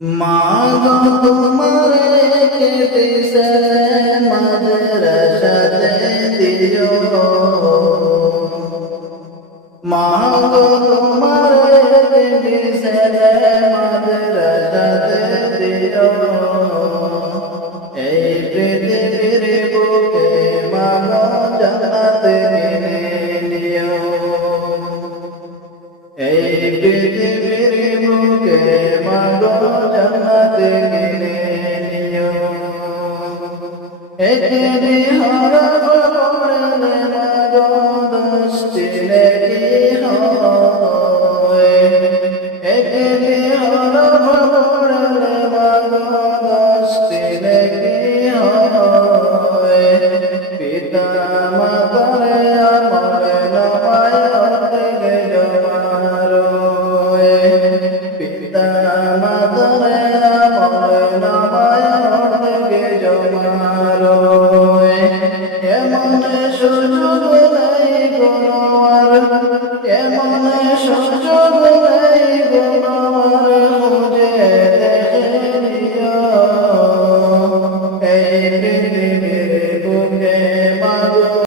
মাগো তোমারে কেটেছে মাদ্রাসাতে দিও, মাগো তোমারে কেটেছে মাদ্রাসাতে দিও। এই পৃথিবীর বুকে মাগো জান্নাত কিনে নিও, এই পৃথিবীর বুকে মাগো জান্নাত কিনে নিও। এখানে হরফ পড়লে মাগো 10টি নেকি হয়, এখানে হরফ পড়লে মাগো 10টি নেকি হয়। পিতা মাতার আমল নামায় অর্ধেক জমা রয়, পিতা মাতার আমল নামায় অর্ধেক জমা রয়। এমন সুযোগ নাই কোনো আর, এমন সুযোগ নাই কোনো